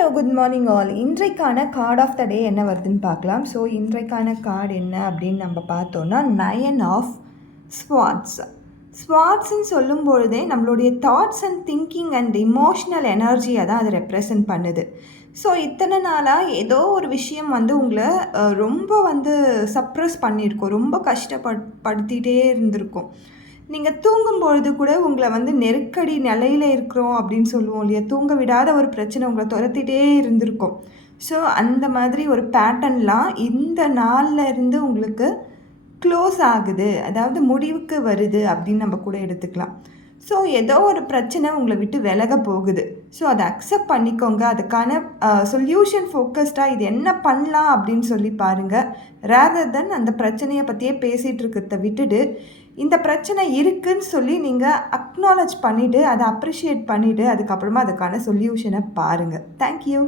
Hello good morning all. இன்றைக்கான card of the டே என்ன வருதுன்னு பார்க்கலாம். ஸோ இன்றைக்கான கார்டு என்ன அப்படின்னு நம்ம பார்த்தோன்னா, நயன் ஆஃப் ஸ்வாட்ஸ். ஸ்வாட்ஸ்ன்னு சொல்லும் பொழுதே நம்மளுடைய thoughts and thinking and emotional எனர்ஜியை தான் அது ரெப்ரசன்ட் பண்ணுது. ஸோ இத்தனை நாளாக ஏதோ ஒரு விஷயம் உங்களை ரொம்ப சப்ரஸ் பண்ணியிருக்கோம், ரொம்ப கஷ்டப்படுத்திகிட்டே இருந்திருக்கும். நீங்கள் தூங்கும்பொழுது கூட உங்களை நெருக்கடி நிலையில் இருக்கிறோம் அப்படின்னு சொல்லுவோம் இல்லையா, தூங்க விடாத ஒரு பிரச்சனை உங்களை துரத்திட்டே இருந்திருக்கும். ஸோ அந்த மாதிரி ஒரு பேட்டர்ன்லாம் இந்த நாளில் இருந்து உங்களுக்கு க்ளோஸ் ஆகுது, அதாவது முடிவுக்கு வருது அப்படின்னு நம்ம கூட எடுத்துக்கலாம். ஸோ ஏதோ ஒரு பிரச்சனை உங்களை விட்டு விலக போகுது. ஸோ அதை அக்செப்ட் பண்ணிக்கோங்க. அதுக்கான சொல்யூஷன் ஃபோக்கஸ்டாக இது என்ன பண்ணலாம் அப்படின்னு சொல்லி பாருங்கள். ரேதர் தென் அந்த பிரச்சனையை பற்றியே பேசிகிட்டு இருக்கிறத விட்டுட்டு, இந்த பிரச்சனை இருக்குதுன்னு சொல்லி நீங்கள் அக்னாலஜ் பண்ணிவிட்டு, அதை அப்ரிஷியேட் பண்ணிவிட்டு, அதுக்கப்புறமா அதுக்கான சொல்யூஷனை பாருங்கள். தேங்க்யூ.